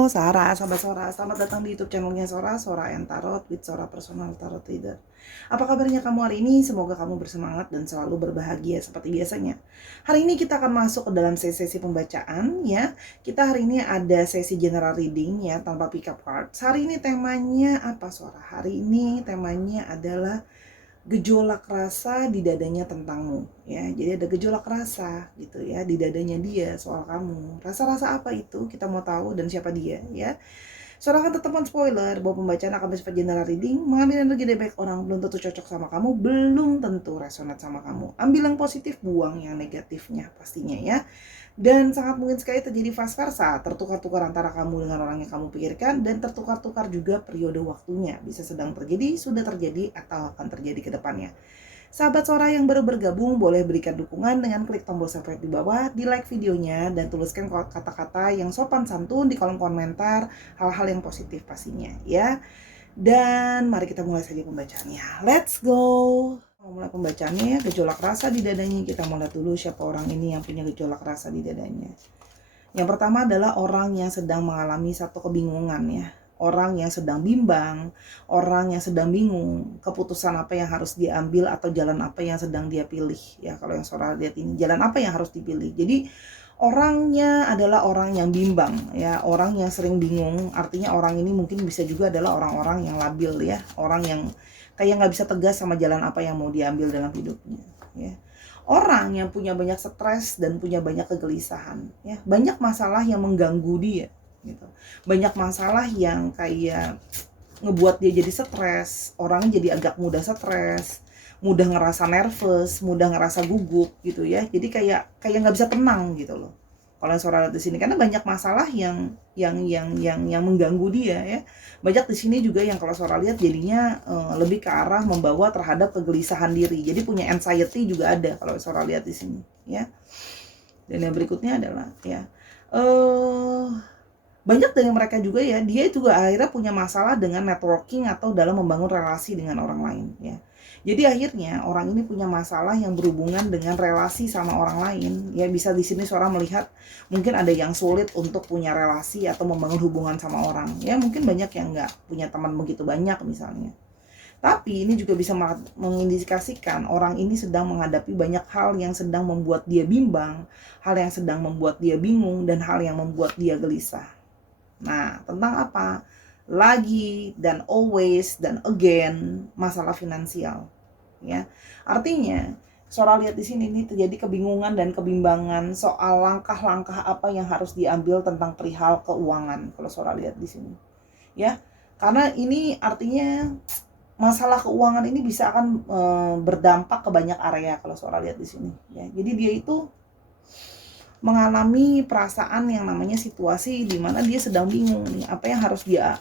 Halo Sarah, sahabat Sora, selamat datang di YouTube channelnya Sora, Sora and Tarot with Sora Personal Tarot Reader. Apa kabarnya kamu hari ini? Semoga kamu bersemangat dan selalu berbahagia seperti biasanya. Hari ini kita akan masuk ke dalam sesi pembacaan ya. Kita hari ini ada sesi general reading ya, tanpa pick up cards. Hari ini temanya apa Sora? Hari ini temanya adalah gejolak rasa di dadanya tentangmu ya. Jadi ada gejolak rasa gitu ya di dadanya dia soal kamu. Rasa-rasa apa itu? Kita mau tahu dan siapa dia ya. Soalnya kan tetap spoiler bahwa pembacaan akan bersifat general reading, mengambil energi dari banyak orang, belum tentu cocok sama kamu, belum tentu resonate sama kamu. Ambil yang positif, buang yang negatifnya pastinya ya. Dan sangat mungkin sekali terjadi vice versa, tertukar-tukar antara kamu dengan orang yang kamu pikirkan, dan tertukar-tukar juga periode waktunya. Bisa sedang terjadi, sudah terjadi, atau akan terjadi ke depannya. Sahabat Sora yang baru bergabung boleh berikan dukungan dengan klik tombol subscribe di bawah, di like videonya, dan tuliskan kata-kata yang sopan santun di kolom komentar, hal-hal yang positif pastinya ya. Dan mari kita mulai saja pembacaannya. Let's go! Mau mulai pembacaannya, gejolak rasa di dadanya. Kita mau lihat dulu siapa orang ini yang punya gejolak rasa di dadanya. Yang pertama adalah orang yang sedang mengalami satu kebingungan ya. Orang yang sedang bimbang, orang yang sedang bingung, keputusan apa yang harus diambil atau jalan apa yang sedang dia pilih. Ya, kalau yang Sora lihat ini, jalan apa yang harus dipilih. Jadi, orangnya adalah orang yang bimbang ya, orang yang sering bingung. Artinya orang ini mungkin bisa juga adalah orang-orang yang labil ya, orang yang kayak nggak bisa tegas sama jalan apa yang mau diambil dalam hidupnya ya. Orang yang punya banyak stres dan punya banyak kegelisahan ya, banyak masalah yang mengganggu dia gitu, banyak masalah yang kayak ngebuat dia jadi stres, orangnya jadi agak mudah stres, mudah ngerasa nervous, mudah ngerasa gugup gitu ya. Jadi kayak nggak bisa tenang gitu loh. Kalau Sora lihat di sini karena banyak masalah yang mengganggu dia ya. Banyak di sini juga yang kalau Sora lihat jadinya lebih ke arah membawa terhadap kegelisahan diri. Jadi punya anxiety juga ada kalau Sora lihat di sini ya. Dan yang berikutnya adalah ya banyak dari mereka juga ya, dia juga akhirnya punya masalah dengan networking atau dalam membangun relasi dengan orang lain ya. Jadi akhirnya orang ini punya masalah yang berhubungan dengan relasi sama orang lain ya. Bisa di sini seorang melihat mungkin ada yang sulit untuk punya relasi atau membangun hubungan sama orang ya. Mungkin banyak yang nggak punya teman begitu banyak misalnya. Tapi ini juga bisa mengindikasikan orang ini sedang menghadapi banyak hal yang sedang membuat dia bimbang, hal yang sedang membuat dia bingung, dan hal yang membuat dia gelisah. Nah, tentang apa? Lagi dan always dan again masalah finansial, ya. Artinya, Sora lihat di sini nih terjadi kebingungan dan kebimbangan soal langkah-langkah apa yang harus diambil tentang perihal keuangan. Kalau Sora lihat di sini, ya, karena ini artinya masalah keuangan ini bisa akan berdampak ke banyak area kalau Sora lihat di sini, ya. Jadi dia itu mengalami perasaan yang namanya situasi di mana dia sedang bingung nih apa yang harus dia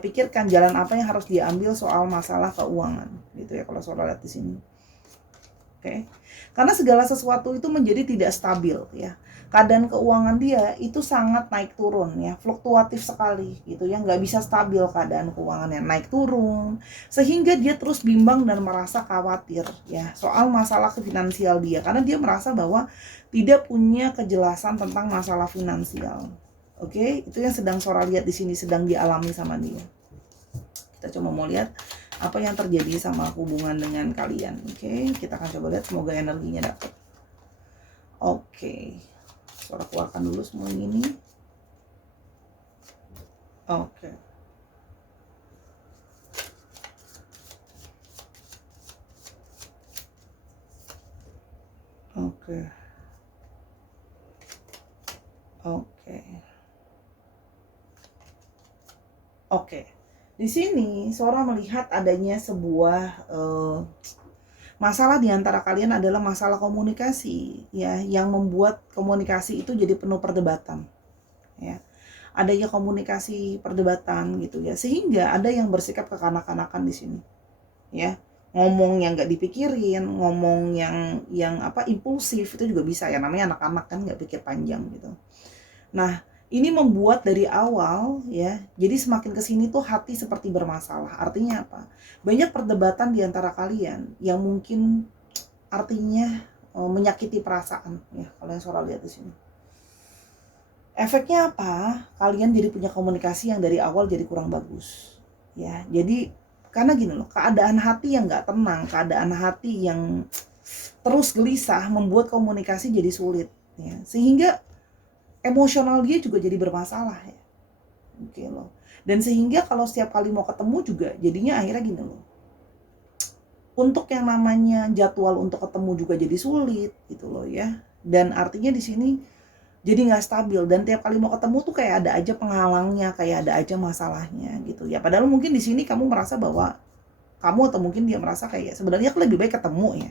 pikirkan, jalan apa yang harus dia ambil soal masalah keuangan gitu ya kalau Sora lihat di sini. Oke. Karena segala sesuatu itu menjadi tidak stabil ya. Keadaan keuangan dia itu sangat naik turun ya, fluktuatif sekali gitu ya, nggak bisa stabil keadaan keuangannya, naik turun, sehingga dia terus bimbang dan merasa khawatir ya soal masalah finansial dia, karena dia merasa bahwa tidak punya kejelasan tentang masalah finansial. Oke, itu yang sedang Sora lihat di sini, sedang dialami sama dia. Kita coba mau lihat apa yang terjadi sama hubungan dengan kalian. Oke, kita akan coba lihat, semoga energinya dapat. Oke, Sora keluarkan dulu semua ini. Oke. Oke. Oke. Oke. Di sini Sora melihat adanya sebuah masalah di antara kalian adalah masalah komunikasi ya, yang membuat komunikasi itu jadi penuh perdebatan ya. Adanya komunikasi perdebatan gitu ya, sehingga ada yang bersikap kekanak-kanakan di sini ya. Ngomong yang nggak dipikirin, ngomong yang impulsif, itu juga bisa ya, namanya anak-anak kan nggak pikir panjang gitu. Nah, ini membuat dari awal ya, jadi semakin kesini tuh hati seperti bermasalah. Artinya apa? Banyak perdebatan di antara kalian yang mungkin artinya menyakiti perasaan ya, kalau yang Sora lihat di sini. Efeknya apa? Kalian jadi punya komunikasi yang dari awal jadi kurang bagus. Ya, jadi karena gini loh, keadaan hati yang nggak tenang, keadaan hati yang terus gelisah membuat komunikasi jadi sulit. Ya, sehingga emosional dia juga jadi bermasalah ya. Oke loh. Dan sehingga kalau setiap kali mau ketemu juga jadinya akhirnya gini loh. Untuk yang namanya jadwal untuk ketemu juga jadi sulit gitu loh ya. Dan artinya di sini jadi nggak stabil, dan tiap kali mau ketemu tuh kayak ada aja penghalangnya, kayak ada aja masalahnya gitu ya. Padahal mungkin di sini kamu merasa bahwa kamu atau mungkin dia merasa kayak sebenarnya lebih baik ketemu ya.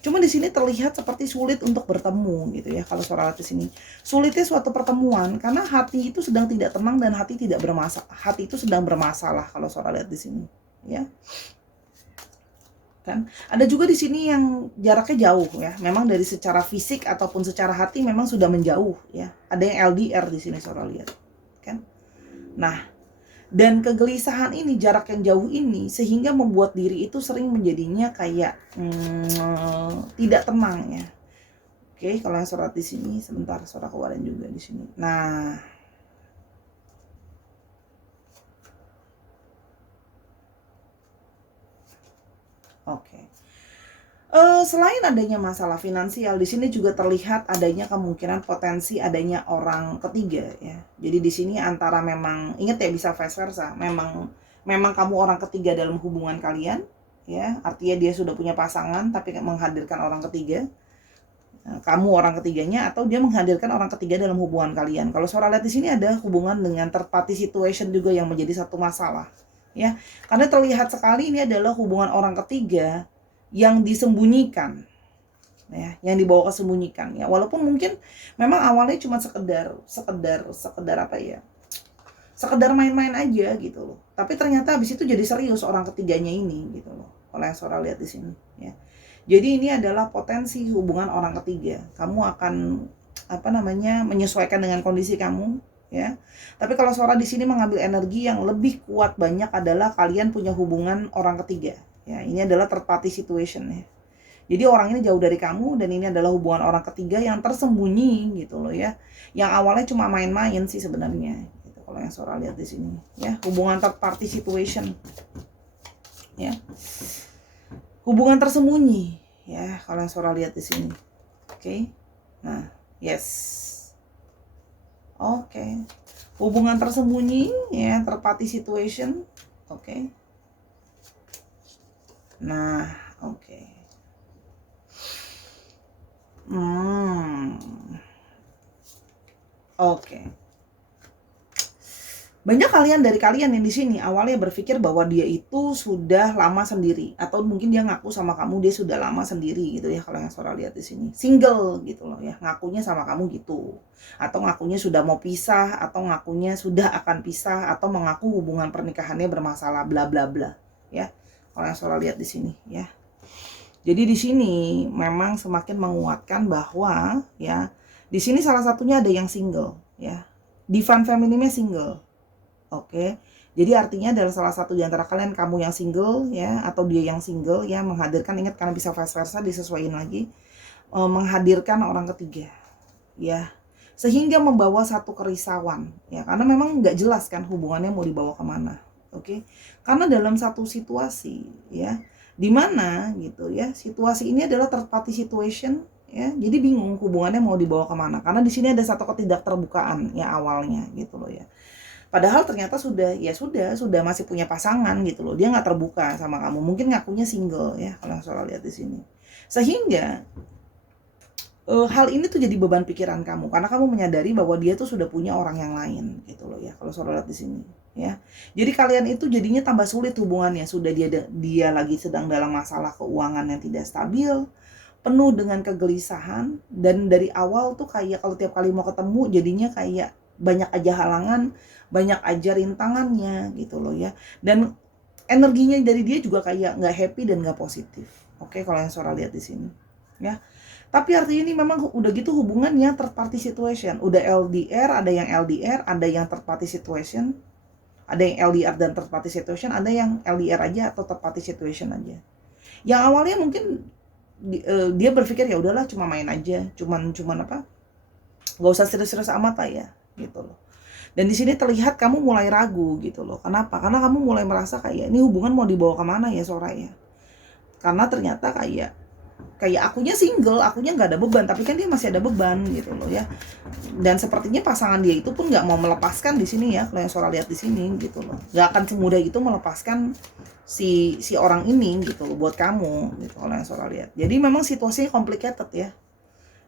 Cuma di sini terlihat seperti sulit untuk bertemu gitu ya. Kalau suara di sini sulitnya suatu pertemuan karena hati itu sedang tidak tenang dan hati tidak bermasalah. Hati itu sedang bermasalah kalau suara lihat di sini ya. Kan ada juga di sini yang jaraknya jauh ya, memang dari secara fisik ataupun secara hati memang sudah menjauh ya. Ada yang LDR di sini saudara lihat kan. Nah, dan kegelisahan ini, jarak yang jauh ini sehingga membuat diri itu sering menjadinya kayak tidak tenang ya. Oke, kalau yang surat di sini sebentar, surat keluarin juga di sini. Nah, oke. Selain adanya masalah finansial, di sini juga terlihat adanya kemungkinan potensi adanya orang ketiga ya. Jadi di sini antara memang ingat ya bisa vice versa, memang kamu orang ketiga dalam hubungan kalian ya. Artinya dia sudah punya pasangan tapi menghadirkan orang ketiga. Kamu orang ketiganya atau dia menghadirkan orang ketiga dalam hubungan kalian. Kalau Sora lihat di sini ada hubungan dengan third party situation juga yang menjadi satu masalah ya. Karena terlihat sekali ini adalah hubungan orang ketiga yang disembunyikan ya, yang dibawa kesembunyikan ya. Walaupun mungkin memang awalnya cuma sekedar apa ya, sekedar main-main aja gitu loh, tapi ternyata habis itu jadi serius orang ketiganya ini gitu loh, kalau yang Sora lihat di sini ya. Jadi ini adalah potensi hubungan orang ketiga. Kamu akan apa namanya menyesuaikan dengan kondisi kamu ya. Tapi kalau Sora di sini mengambil energi yang lebih kuat banyak adalah kalian punya hubungan orang ketiga. Ya, ini adalah third party situation ya. Jadi orang ini jauh dari kamu dan ini adalah hubungan orang ketiga yang tersembunyi gitu loh ya. Yang awalnya cuma main-main sih sebenarnya. Gitu, kalau yang Sora lihat di sini ya, hubungan third party situation. Ya. Hubungan tersembunyi ya, kalau yang Sora lihat di sini. Oke. Nah, yes. Oke. Hubungan tersembunyi ya, third party situation. Oke. Nah, oke. Oke. Banyak dari kalian yang di sini awalnya berpikir bahwa dia itu sudah lama sendiri atau mungkin dia ngaku sama kamu dia sudah lama sendiri gitu ya, kalau yang Sora lihat di sini. Single gitu loh ya, ngakunya sama kamu gitu. Atau ngakunya sudah mau pisah atau ngakunya sudah akan pisah atau mengaku hubungan pernikahannya bermasalah bla bla bla ya. Kalau yang Sora lihat di sini ya. Jadi di sini memang semakin menguatkan bahwa ya, di sini salah satunya ada yang single ya. Divine Femininnya single. Oke. Jadi artinya adalah salah satu di antara kalian, kamu yang single ya atau dia yang single ya, menghadirkan, ingat karena bisa vice versa disesuaikan lagi, menghadirkan orang ketiga ya, sehingga membawa satu kerisauan ya, karena memang nggak jelas kan hubungannya mau dibawa kemana. Oke. Karena dalam satu situasi ya, dimana gitu ya, situasi ini adalah third party situation ya, jadi bingung hubungannya mau dibawa kemana, karena di sini ada satu ketidakterbukaan ya awalnya gitu loh ya. Padahal ternyata sudah masih punya pasangan gitu loh. Dia nggak terbuka sama kamu. Mungkin ngakunya single ya, kalau Sora lihat di sini. Sehingga hal ini tuh jadi beban pikiran kamu karena kamu menyadari bahwa dia tuh sudah punya orang yang lain gitu loh ya, kalau Sora lihat di sini ya. Jadi kalian itu jadinya tambah sulit hubungannya. Sudah dia lagi sedang dalam masalah keuangan yang tidak stabil, penuh dengan kegelisahan, dan dari awal tuh kayak kalau tiap kali mau ketemu jadinya kayak banyak aja halangan, banyak aja rintangannya gitu loh ya. Dan energinya dari dia juga kayak nggak happy dan nggak positif. Oke, kalau yang Sora lihat di sini ya. Tapi artinya ini memang udah gitu hubungannya third party situation. Udah LDR, ada yang LDR, ada yang third party situation. Ada yang LDR dan third party situation, ada yang LDR aja atau third party situation aja. Yang awalnya mungkin dia berpikir ya udahlah cuma main aja, cuman apa? Gak usah serius-serius amat lah ya. gitu loh. Dan di sini terlihat kamu mulai ragu gitu loh. Kenapa? Karena kamu mulai merasa kayak ini hubungan mau dibawa kemana ya Soraya? Karena ternyata kayak akunya single, akunya nggak ada beban, tapi kan dia masih ada beban gitu loh ya. Dan sepertinya pasangan dia itu pun nggak mau melepaskan di sini ya, kalau yang Sora lihat di sini gitu loh. Nggak akan semudah itu melepaskan si orang ini gitu loh buat kamu gitu, kalau yang Sora lihat. Jadi memang situasinya complicated ya.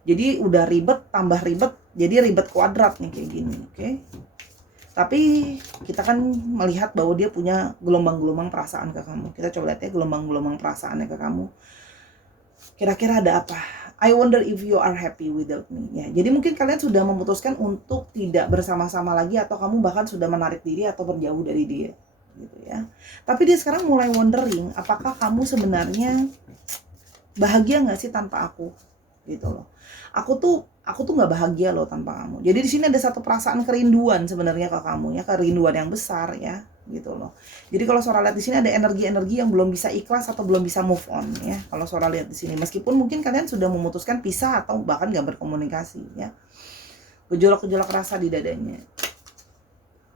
Jadi udah ribet tambah ribet, jadi ribet kuadrat nih kayak gini, oke? Tapi kita kan melihat bahwa dia punya gelombang-gelombang perasaan ke kamu. Kita coba lihat ya gelombang-gelombang perasaannya ke kamu. Kira-kira ada apa? I wonder if you are happy without me. Ya, jadi mungkin kalian sudah memutuskan untuk tidak bersama-sama lagi, atau kamu bahkan sudah menarik diri atau berjauh dari dia, gitu ya. Tapi dia sekarang mulai wondering, apakah kamu sebenarnya bahagia nggak sih tanpa aku, gitu loh. Aku tuh nggak bahagia loh tanpa kamu. Jadi di sini ada satu perasaan kerinduan sebenarnya ke kamu ya, kerinduan yang besar ya, gitu loh. Jadi kalau Sora lihat di sini ada energi-energi yang belum bisa ikhlas atau belum bisa move on ya. Kalau Sora lihat di sini, meskipun mungkin kalian sudah memutuskan pisah atau bahkan nggak berkomunikasi ya. Gejolak-gejolak rasa di dadanya.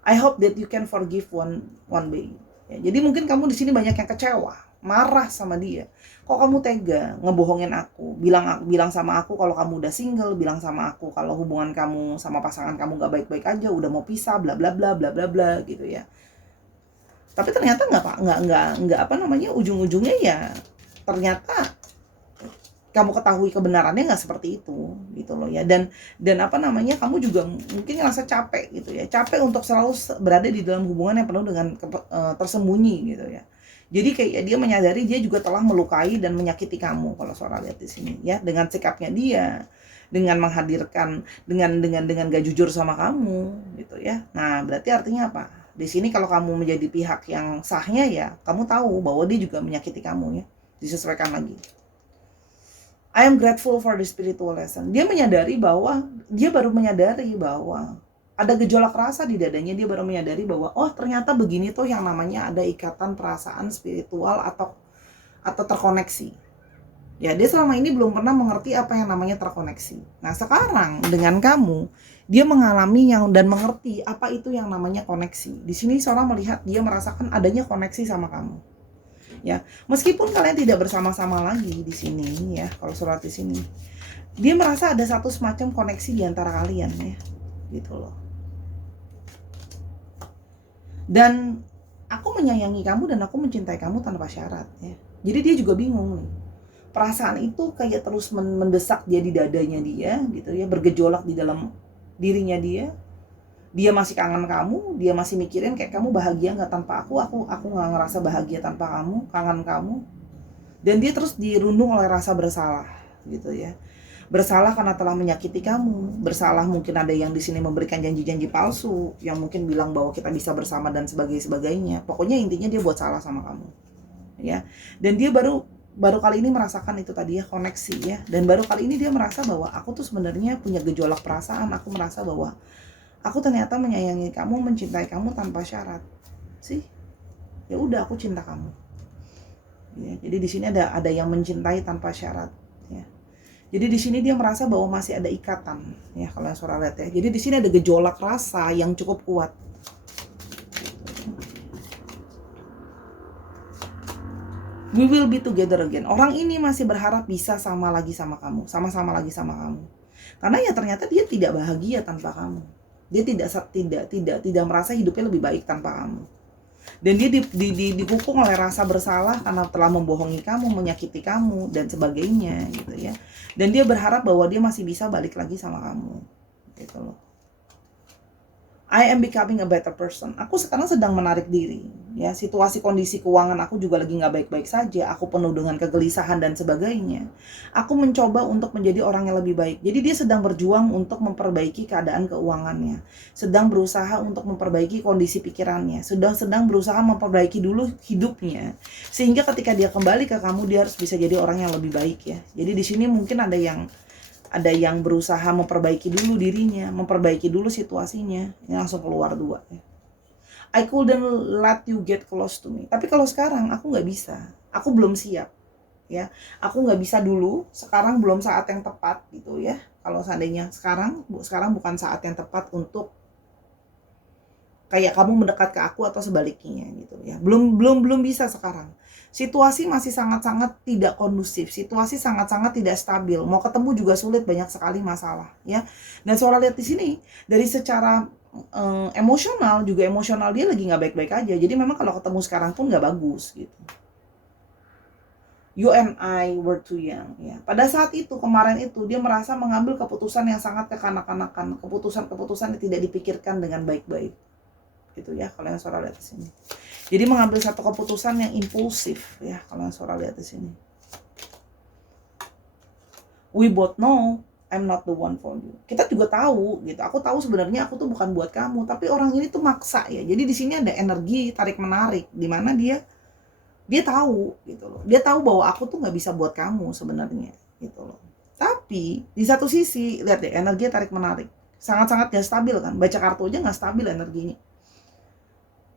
I hope that you can forgive one day. Ya, jadi mungkin kamu di sini banyak yang kecewa, marah sama dia. Kok kamu tega ngebohongin aku? Bilang sama aku kalau kamu udah single, bilang sama aku kalau hubungan kamu sama pasangan kamu gak baik-baik aja, udah mau pisah, bla bla bla bla bla bla gitu ya. Tapi ternyata nggak apa namanya, ujung-ujungnya ya ternyata kamu ketahui kebenarannya nggak seperti itu gitu loh ya. Dan apa namanya, kamu juga mungkin ngerasa capek gitu ya, capek untuk selalu berada di dalam hubungan yang penuh dengan tersembunyi gitu ya. Jadi kayak dia menyadari dia juga telah melukai dan menyakiti kamu kalau Sora lihat di sini ya, dengan sikapnya dia, dengan menghadirkan dengan gak jujur sama kamu gitu ya. Nah berarti artinya apa di sini? Kalau kamu menjadi pihak yang sahnya ya, kamu tahu bahwa dia juga menyakiti kamu ya. Disesuaikan lagi, I am grateful for the spiritual lesson. Dia baru menyadari bahwa ada gejolak rasa di dadanya. Dia baru menyadari bahwa oh ternyata begini tuh yang namanya ada ikatan perasaan spiritual atau terkoneksi. Ya, dia selama ini belum pernah mengerti apa yang namanya terkoneksi. Nah, sekarang dengan kamu, dia mengalami dan mengerti apa itu yang namanya koneksi. Di sini seorang melihat dia merasakan adanya koneksi sama kamu. Ya, meskipun kalian tidak bersama-sama lagi di sini ya, kalau surat di sini, dia merasa ada satu semacam koneksi di antara kalian ya, gitu loh. Dan aku menyayangi kamu dan aku mencintai kamu tanpa syarat ya. Jadi dia juga bingung nih. Perasaan itu kayak terus mendesak dia di dadanya dia gitu ya, bergejolak di dalam dirinya dia. Dia masih kangen kamu, dia masih mikirin kayak kamu bahagia nggak tanpa aku nggak ngerasa bahagia tanpa kamu, kangen kamu. Dan dia terus dirundung oleh rasa bersalah gitu ya. Bersalah karena telah menyakiti kamu, bersalah mungkin ada yang di sini memberikan janji-janji palsu, yang mungkin bilang bahwa kita bisa bersama dan sebagainya. Pokoknya intinya dia buat salah sama kamu. Ya. Dan dia baru kali ini merasakan itu tadi ya, koneksi ya. Dan baru kali ini dia merasa bahwa aku tuh sebenarnya punya gejolak perasaan, aku merasa bahwa aku ternyata menyayangi kamu, mencintai kamu tanpa syarat. Sih, ya udah aku cinta kamu. Ya, jadi di sini ada yang mencintai tanpa syarat. Ya. Jadi di sini dia merasa bahwa masih ada ikatan. Ya kalau yang Sora lihat ya. Jadi di sini ada gejolak rasa yang cukup kuat. We will be together again. Orang ini masih berharap bisa sama lagi sama kamu, sama-sama lagi sama kamu. Karena ya ternyata dia tidak bahagia tanpa kamu. Dia tidak merasa hidupnya lebih baik tanpa kamu. Dan dia dikukung oleh rasa bersalah karena telah membohongi kamu, menyakiti kamu dan sebagainya gitu ya. Dan dia berharap bahwa dia masih bisa balik lagi sama kamu gitu loh. I am becoming a better person. Aku sekarang sedang menarik diri. Ya, situasi kondisi keuangan aku juga lagi nggak baik-baik saja. Aku penuh dengan kegelisahan dan sebagainya. Aku mencoba untuk menjadi orang yang lebih baik. Jadi dia sedang berjuang untuk memperbaiki keadaan keuangannya. Sedang berusaha untuk memperbaiki kondisi pikirannya. Sedang berusaha memperbaiki dulu hidupnya. Sehingga ketika dia kembali ke kamu, dia harus bisa jadi orang yang lebih baik ya. Jadi di sini mungkin ada yang berusaha memperbaiki dulu dirinya, memperbaiki dulu situasinya. Ini langsung keluar 2 ya. I couldn't let you get close to me. Tapi kalau sekarang aku nggak bisa, aku belum siap ya. Aku nggak bisa dulu, sekarang belum saat yang tepat gitu ya. Kalau seandainya sekarang bukan saat yang tepat untuk kayak kamu mendekat ke aku atau sebaliknya gitu ya. Belum bisa sekarang. Situasi masih sangat-sangat tidak kondusif, situasi sangat-sangat tidak stabil. Mau ketemu juga sulit, banyak sekali masalah ya. Dan Sora lihat di sini dari secara emosional juga, emosional dia lagi nggak baik-baik aja. Jadi memang kalau ketemu sekarang pun nggak bagus gitu. You and I were too young ya. Pada saat itu kemarin itu dia merasa mengambil keputusan yang sangat kekanak-kanakan, keputusan-keputusan yang tidak dipikirkan dengan baik-baik. Gitu ya kalau yang Sora lihat di sini. Jadi mengambil satu keputusan yang impulsif ya kalau yang Sora lihat di sini. We both know I'm not the one for you. Kita juga tahu gitu. Aku tahu sebenarnya aku tuh bukan buat kamu, tapi orang ini tuh maksa ya. Jadi di sini ada energi tarik menarik di mana dia tahu gitu loh. Dia tahu bahwa aku tuh nggak bisa buat kamu sebenarnya gitu loh. Tapi di satu sisi lihat deh energi tarik menarik sangat-sangat gak stabil kan. Baca kartu aja nggak stabil energinya.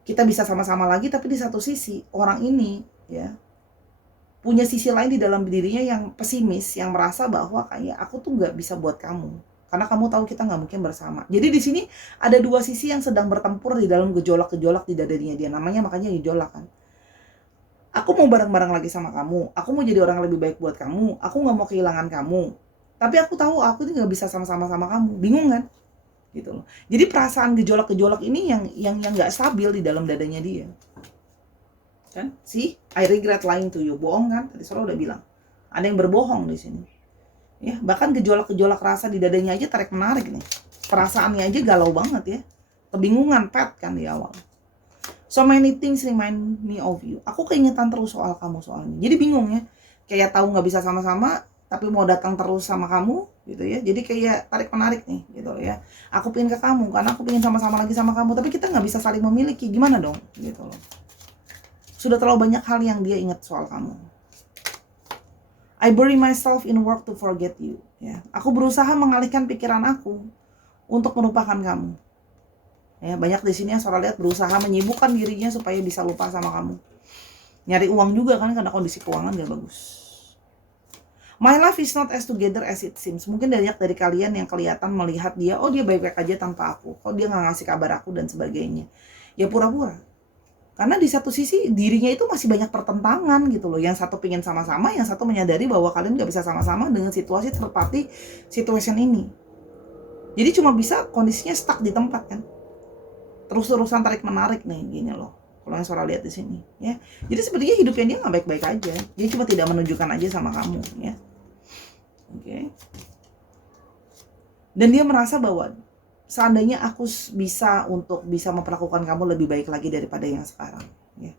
Kita bisa sama-sama lagi, tapi di satu sisi orang ini ya punya sisi lain di dalam dirinya yang pesimis, yang merasa bahwa kayak aku tuh nggak bisa buat kamu karena kamu tahu kita nggak mungkin bersama. Jadi di sini ada dua sisi yang sedang bertempur di dalam gejolak-gejolak di dadanya dia. Namanya makanya gejolak kan. Aku mau bareng-bareng lagi sama kamu, aku mau jadi orang yang lebih baik buat kamu, aku nggak mau kehilangan kamu, tapi aku tahu aku ini nggak bisa sama-sama sama kamu, bingung kan gitu loh. Jadi perasaan gejolak-gejolak ini yang nggak stabil di dalam dadanya dia kan. See, I regret lying to you. Bohong kan, tadi Sora udah bilang ada yang berbohong di sini ya. Bahkan gejolak-gejolak rasa di dadanya aja tarik menarik nih, perasaannya aja galau banget ya, kebingungan pet kan di awal. So many things remind me of you. Aku keingetan terus soal kamu soalnya. Jadi bingung ya. Kayak tahu nggak bisa sama-sama, tapi mau datang terus sama kamu gitu ya. Jadi kayak tarik menarik nih gitu ya. Aku pengen ke kamu karena aku pengen sama-sama lagi sama kamu, tapi kita nggak bisa saling memiliki. Gimana dong gitu loh. Sudah terlalu banyak hal yang dia ingat soal kamu. I bury myself in work to forget you. Ya, aku berusaha mengalihkan pikiran aku untuk melupakan kamu. Ya, banyak di sini yang Sora lihat berusaha menyibukkan dirinya supaya bisa lupa sama kamu. Nyari uang juga kan karena kondisi keuangan gak bagus. My life is not as together as it seems. Mungkin banyak dari kalian yang kelihatan melihat dia, oh dia baik-baik aja tanpa aku, kok dia gak ngasih kabar aku dan sebagainya. Ya pura-pura. Karena di satu sisi dirinya itu masih banyak pertentangan gitu loh. Yang satu pengen sama-sama, yang satu menyadari bahwa kalian gak bisa sama-sama dengan situasi terpati situation ini. Jadi cuma bisa kondisinya stuck di tempat kan. Terus-terusan tarik menarik nih gini loh. Kalau yang Sora lihat di sini ya. Jadi sebenarnya hidupnya dia nggak baik-baik aja. Dia cuma tidak menunjukkan aja sama kamu ya. Oke. Dan dia merasa bahwa seandainya aku bisa memperlakukan kamu lebih baik lagi daripada yang sekarang ya.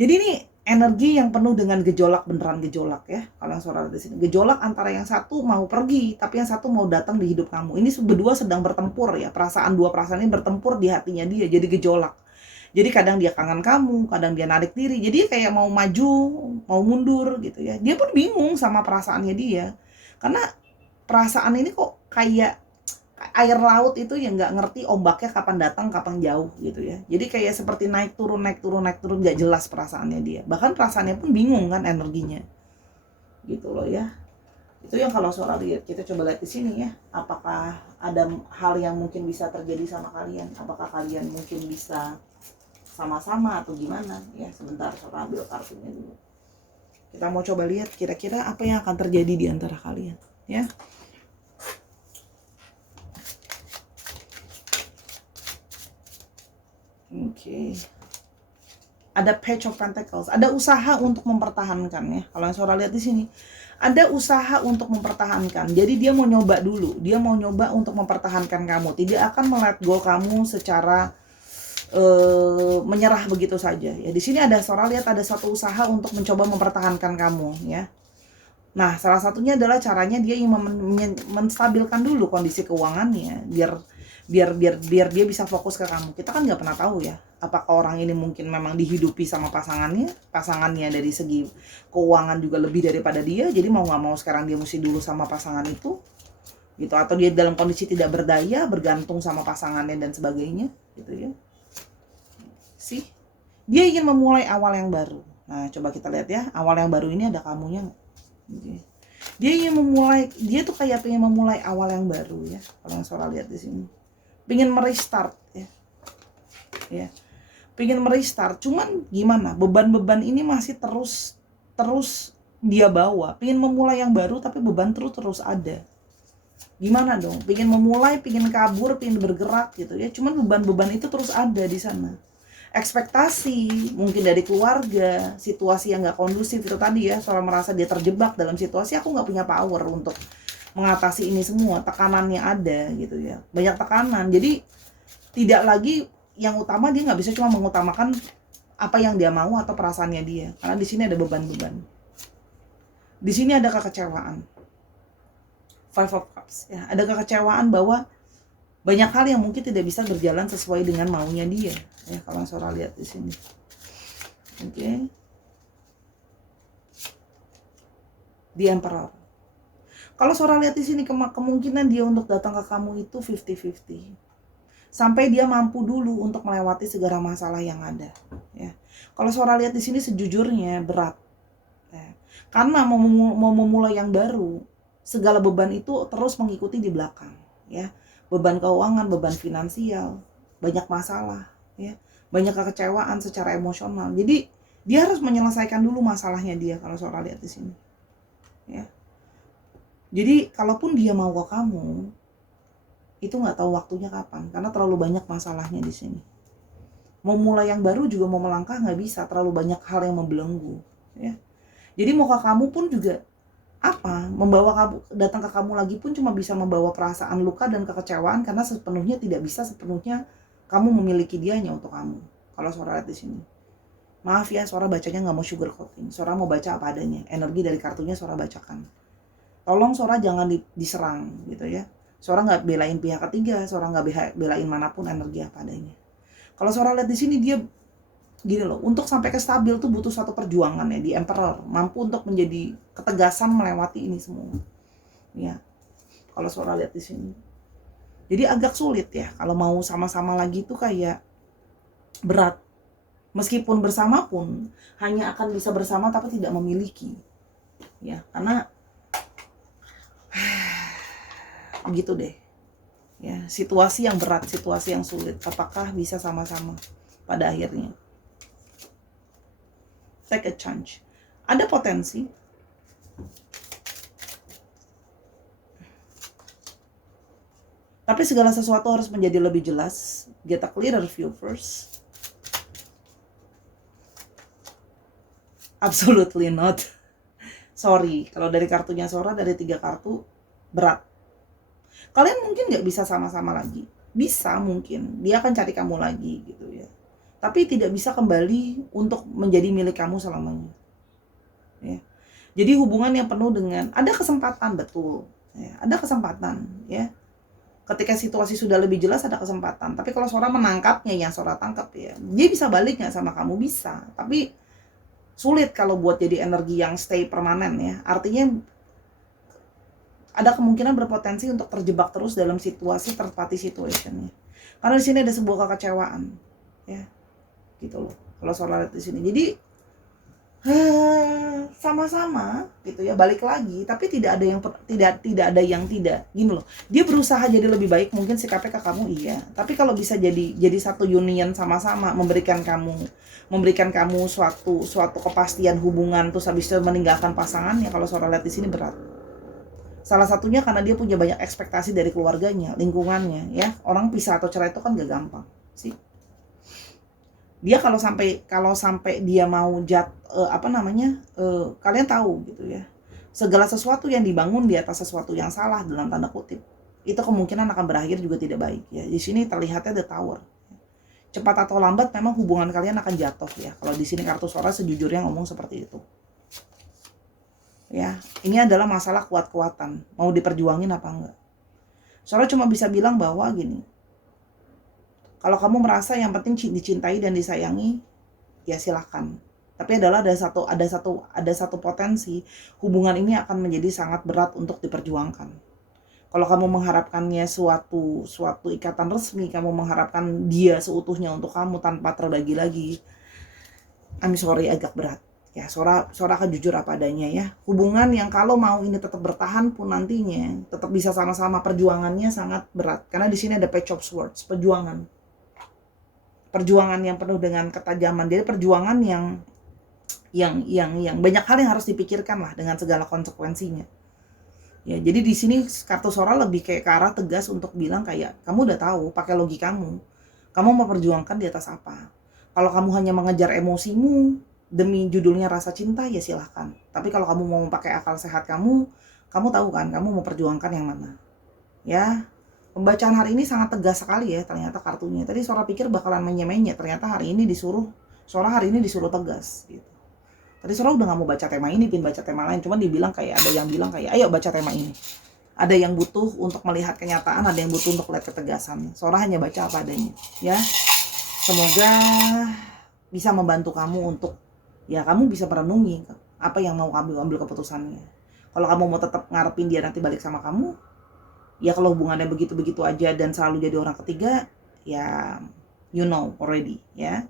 Jadi ini energi yang penuh dengan gejolak, beneran gejolak ya. Kalau yang Sora di sini, gejolak antara yang satu mau pergi, tapi yang satu mau datang di hidup kamu. Ini berdua sedang bertempur ya. Dua perasaan ini bertempur di hatinya dia, jadi gejolak. Jadi kadang dia kangen kamu, kadang dia narik diri. Jadi kayak mau maju, mau mundur gitu ya. Dia pun bingung sama perasaannya dia. Karena perasaan ini kok kayak air laut itu yang nggak ngerti ombaknya kapan datang kapan jauh gitu ya. Jadi kayak seperti naik turun nggak jelas perasaannya dia. Bahkan perasaannya pun bingung kan energinya gitu loh ya. Itu yang kalau Sora lihat. Kita coba lihat di sini ya, apakah ada hal yang mungkin bisa terjadi sama kalian, apakah kalian mungkin bisa sama-sama atau gimana ya. Sebentar Sora ambil kartunya dulu. Kita mau coba lihat kira-kira apa yang akan terjadi di antara kalian ya. Oke. Ada Page of Pentacles. Ada usaha untuk mempertahankan ya. Kalau yang Sora lihat di sini, ada usaha untuk mempertahankan. Jadi dia mau nyoba dulu. Dia mau nyoba untuk mempertahankan kamu. Tidak akan let go kamu secara menyerah begitu saja ya. Di sini ada Sora lihat ada satu usaha untuk mencoba mempertahankan kamu ya. Nah, salah satunya adalah caranya dia ingin menstabilkan dulu kondisi keuangannya biar dia bisa fokus ke kamu. Kita kan nggak pernah tahu ya, apakah orang ini mungkin memang dihidupi sama pasangannya dari segi keuangan juga lebih daripada dia, jadi mau nggak mau sekarang dia mesti dulu sama pasangan itu gitu, atau dia dalam kondisi tidak berdaya, bergantung sama pasangannya dan sebagainya gitu ya. Sih, dia ingin memulai awal yang baru. Nah, coba kita lihat ya, awal yang baru ini ada kamunya nggak? Okay. Dia tuh kayak pengen memulai awal yang baru ya. Kalau yang Sora lihat di sini, pengen merestart ya. ya. Pengen merestart, cuman gimana? Beban-beban ini masih terus dia bawa. Pengen memulai yang baru tapi beban terus ada. Gimana dong? Pengen memulai, pengen kabur, pengen bergerak gitu ya. Cuman beban-beban itu terus ada di sana. Ekspektasi mungkin dari keluarga, situasi yang nggak kondusif itu tadi ya, soal merasa dia terjebak dalam situasi aku nggak punya power untuk mengatasi ini semua, tekanannya ada gitu ya, banyak tekanan. Jadi tidak lagi yang utama, dia nggak bisa cuma mengutamakan apa yang dia mau atau perasaannya dia, karena di sini ada beban-beban, di sini ada kekecewaan. Five of Cups ya, ada kekecewaan bahwa banyak hal yang mungkin tidak bisa berjalan sesuai dengan maunya dia ya, kalau Sora lihat di sini. Oke. The Emperor. Kalau Sora lihat di sini kemungkinan dia untuk datang ke kamu itu 50-50. Sampai dia mampu dulu untuk melewati segala masalah yang ada ya. Kalau Sora lihat di sini sejujurnya berat ya. Karena mau memulai yang baru, segala beban itu terus mengikuti di belakang ya. Beban keuangan, beban finansial, banyak masalah ya. Banyak kekecewaan secara emosional. Jadi dia harus menyelesaikan dulu masalahnya dia kalau Sora lihat di sini ya. Jadi kalaupun dia mau ke kamu, itu nggak tahu waktunya kapan, karena terlalu banyak masalahnya di sini. Mau mulai yang baru juga, mau melangkah nggak bisa, terlalu banyak hal yang membelenggu ya. Jadi mau ke kamu pun juga apa, membawa kamu datang ke kamu lagi pun cuma bisa membawa perasaan luka dan kekecewaan, karena sepenuhnya tidak bisa sepenuhnya kamu memiliki dianya untuk kamu. Kalau Sora lihat di sini, maaf ya, Sora bacanya nggak mau sugarcoating, Sora mau baca apa adanya, energi dari kartunya Sora bacakan. Tolong Sora jangan diserang gitu ya. Sora nggak belain pihak ketiga, Sora nggak belain manapun, energi apa adanya. Kalau Sora lihat di sini dia gini loh, untuk sampai ke stabil tuh butuh satu perjuangan ya, di Emperor mampu untuk menjadi ketegasan melewati ini semua. Ya, kalau Sora lihat di sini. Jadi agak sulit ya kalau mau sama-sama lagi tuh, kayak berat. Meskipun bersama pun hanya akan bisa bersama tapi tidak memiliki. Ya, karena begitu deh ya, situasi yang berat, situasi yang sulit. Apakah bisa sama-sama pada akhirnya? Take a chance. Ada potensi, tapi segala sesuatu harus menjadi lebih jelas. Get a clearer view first. Absolutely not. Sorry, kalau dari kartunya Sora, dari 3 kartu, berat. Kalian mungkin nggak bisa sama-sama lagi. Bisa mungkin, dia akan cari kamu lagi gitu ya. Tapi tidak bisa kembali untuk menjadi milik kamu selamanya. Ya. Jadi hubungan yang penuh dengan, ada kesempatan, betul. Ya, ada kesempatan ya. Ketika situasi sudah lebih jelas ada kesempatan. Tapi kalau Sora menangkapnya, yang Sora tangkap ya, dia bisa balik nggak sama kamu? Bisa. Tapi sulit kalau buat jadi energi yang stay permanen ya. Artinya ada kemungkinan berpotensi untuk terjebak terus dalam situasi third party situationnya. Karena di sini ada sebuah kekecewaan, ya, gitu loh. Kalau Sora lihat di sini, jadi sama-sama gitu ya, balik lagi, tapi tidak ada yang tidak, gini loh. Dia berusaha jadi lebih baik, mungkin sikapnya ke kamu iya. Tapi kalau bisa jadi satu union sama-sama, memberikan kamu suatu kepastian hubungan, terus habis itu meninggalkan pasangannya, kalau Sora lihat di sini berat. Salah satunya karena dia punya banyak ekspektasi dari keluarganya, lingkungannya ya. Orang pisah atau cerai itu kan gak gampang sih. Dia kalau sampai dia mau kalian tahu gitu ya. Segala sesuatu yang dibangun di atas sesuatu yang salah dalam tanda kutip, itu kemungkinan akan berakhir juga tidak baik ya. Di sini terlihatnya The Tower. Cepat atau lambat memang hubungan kalian akan jatuh ya. Kalau di sini kartu Sora sejujurnya ngomong seperti itu. Ya, ini adalah masalah kuat-kuatan, mau diperjuangin apa enggak. Sora cuma bisa bilang bahwa gini, kalau kamu merasa yang penting dicintai dan disayangi, ya silahkan. Tapi ada satu potensi hubungan ini akan menjadi sangat berat untuk diperjuangkan. Kalau kamu mengharapkannya suatu ikatan resmi, kamu mengharapkan dia seutuhnya untuk kamu tanpa terbagi lagi, I'm sorry, agak berat. Ya, Sora akan jujur apa adanya ya. Hubungan yang kalau mau ini tetap bertahan pun nantinya tetap bisa sama-sama, perjuangannya sangat berat. Karena di sini ada Page of Swords, perjuangan perjuangan yang penuh dengan ketajaman. Jadi perjuangan yang banyak hal yang harus dipikirkan lah dengan segala konsekuensinya. Ya, jadi di sini kartu Sora lebih kayak ke arah tegas untuk bilang kayak kamu udah tahu, pakai logikamu. Kamu mau perjuangkan di atas apa? Kalau kamu hanya mengejar emosimu demi judulnya rasa cinta, ya silahkan. Tapi kalau kamu mau pakai akal sehat kamu tahu kan kamu mau perjuangkan yang mana. Ya, pembacaan hari ini sangat tegas sekali ya ternyata kartunya. Tadi Sora pikir bakalan menye-menye, ternyata hari ini Sora hari ini disuruh tegas gitu. Tadi Sora udah gak mau baca tema ini, pin baca tema lain. Cuman dibilang kayak, ada yang bilang kayak, ayo baca tema ini. Ada yang butuh untuk melihat kenyataan, ada yang butuh untuk lihat ketegasan. Sora hanya baca apa adanya. Ya, semoga bisa membantu kamu untuk, ya kamu bisa merenungi apa yang mau kamu ambil keputusannya. Kalau kamu mau tetap ngarepin dia nanti balik sama kamu, ya kalau hubungannya begitu-begitu aja dan selalu jadi orang ketiga, ya you know already ya.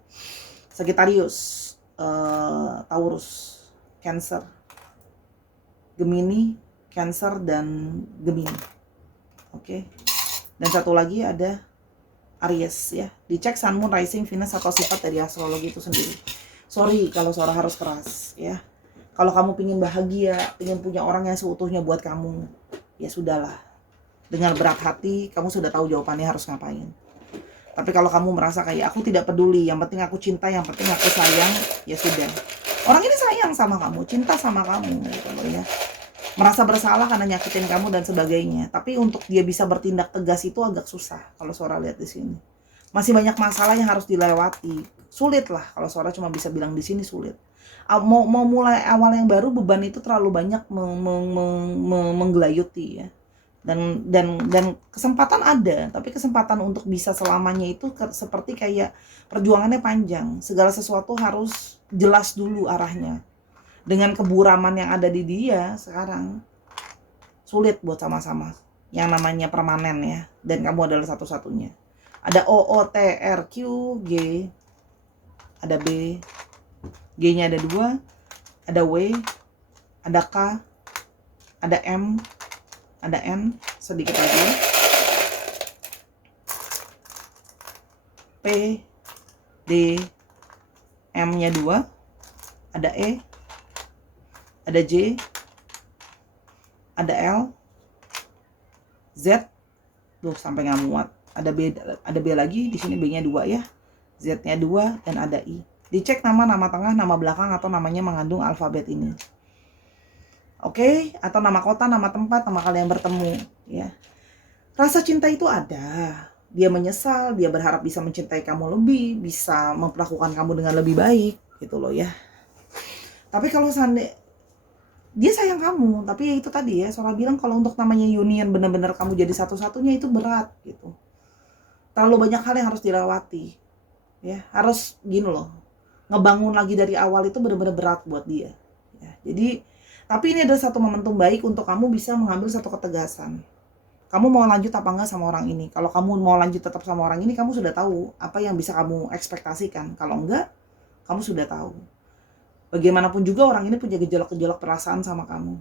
Sagittarius, Taurus, Cancer, Gemini, Cancer, dan Gemini. Oke. Dan satu lagi ada Aries ya. Dicek Sun, Moon, Rising, Venus atau sifat dari astrologi itu sendiri. Sorry kalau Sora harus keras ya. Kalau kamu pingin bahagia, pingin punya orang yang seutuhnya buat kamu, ya sudahlah. Dengan berat hati, kamu sudah tahu jawabannya harus ngapain. Tapi kalau kamu merasa kayak aku tidak peduli, yang penting aku cinta, yang penting aku sayang, ya sudah. Orang ini sayang sama kamu, cinta sama kamu gitu loh ya. Merasa bersalah karena nyakitin kamu dan sebagainya. Tapi untuk dia bisa bertindak tegas itu agak susah kalau Sora lihat di sini. Masih banyak masalah yang harus dilewati. Sulit lah kalau Sora cuma bisa bilang di sini sulit. Mau mulai awal yang baru, beban itu terlalu banyak menggelayuti ya. Dan kesempatan ada, tapi kesempatan untuk bisa selamanya itu seperti kayak perjuangannya panjang. Segala sesuatu harus jelas dulu arahnya. Dengan keburaman yang ada di dia sekarang, sulit buat sama-sama yang namanya permanen ya. Dan kamu adalah satu-satunya. Ada O, O, T, R, Q, G, ada B, G-nya ada 2, ada W, ada K, ada M, ada N, sedikit lagi, P, D, M-nya 2, ada E, ada J, ada L, Z, tuh sampai nggak muat, ada B lagi, di sini B-nya 2 ya, Z-nya 2, dan ada I. Dicek nama tengah, nama belakang, atau namanya mengandung alfabet ini. Oke, atau nama kota, nama tempat, nama kalian bertemu ya. Rasa cinta itu ada. Dia menyesal, dia berharap bisa mencintai kamu lebih, bisa memperlakukan kamu dengan lebih baik gitu loh ya. Tapi kalau dia sayang kamu, tapi ya itu tadi ya, Sora bilang kalau untuk namanya union benar-benar kamu jadi satu-satunya itu berat gitu. Terlalu banyak hal yang harus dilewati. Ya, harus gini loh. Ngebangun lagi dari awal itu benar-benar berat buat dia. Ya, jadi tapi ini adalah satu momentum baik untuk kamu bisa mengambil satu ketegasan. Kamu mau lanjut apa enggak sama orang ini? Kalau kamu mau lanjut tetap sama orang ini, kamu sudah tahu apa yang bisa kamu ekspektasikan. Kalau enggak, kamu sudah tahu. Bagaimanapun juga orang ini punya gejolak-gejolak perasaan sama kamu.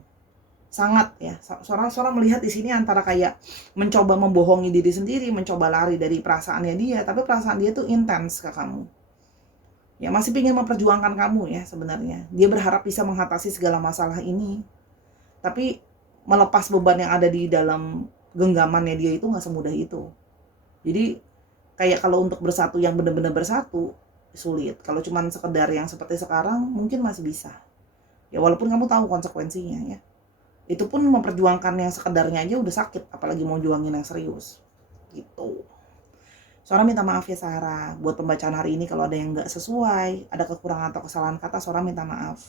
Sangat ya. Sora melihat di sini antara kayak mencoba membohongi diri sendiri, mencoba lari dari perasaannya dia, tapi perasaan dia tuh intens ke kamu. Ya masih ingin memperjuangkan kamu ya sebenarnya. Dia berharap bisa mengatasi segala masalah ini. Tapi melepas beban yang ada di dalam genggamannya dia itu gak semudah itu. Jadi kayak kalau untuk bersatu yang benar-benar bersatu, sulit. Kalau cuma sekedar yang seperti sekarang, mungkin masih bisa. Ya walaupun kamu tahu konsekuensinya ya. Itu pun memperjuangkan yang sekedarnya aja udah sakit. Apalagi mau juangin yang serius. Gitu. Sora minta maaf ya Sarah, buat pembacaan hari ini kalau ada yang nggak sesuai, ada kekurangan atau kesalahan kata, Sora minta maaf.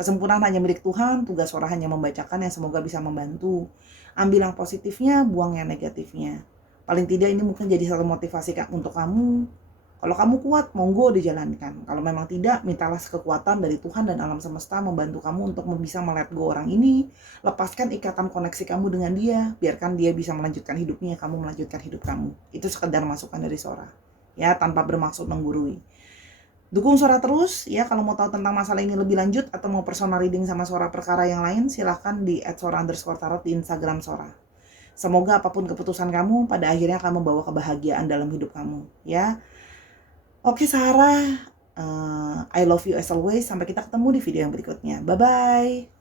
Kesempurnaan hanya milik Tuhan, tugas Sora hanya membacakan yang semoga bisa membantu. Ambil yang positifnya, buang yang negatifnya. Paling tidak ini mungkin jadi satu motivasi untuk kamu. Kalau kamu kuat, monggo dijalankan. Kalau memang tidak, mintalah kekuatan dari Tuhan dan alam semesta membantu kamu untuk bisa let go orang ini. Lepaskan ikatan koneksi kamu dengan dia. Biarkan dia bisa melanjutkan hidupnya, kamu melanjutkan hidup kamu. Itu sekedar masukan dari Sora. Ya, tanpa bermaksud menggurui. Dukung Sora terus. Ya, kalau mau tahu tentang masalah ini lebih lanjut atau mau personal reading sama Sora perkara yang lain, silahkan di @sora_tarot di Instagram Sora. Semoga apapun keputusan kamu, pada akhirnya akan membawa kebahagiaan dalam hidup kamu. Ya. Oke Sarah, I love you as always. Sampai kita ketemu di video yang berikutnya. Bye-bye.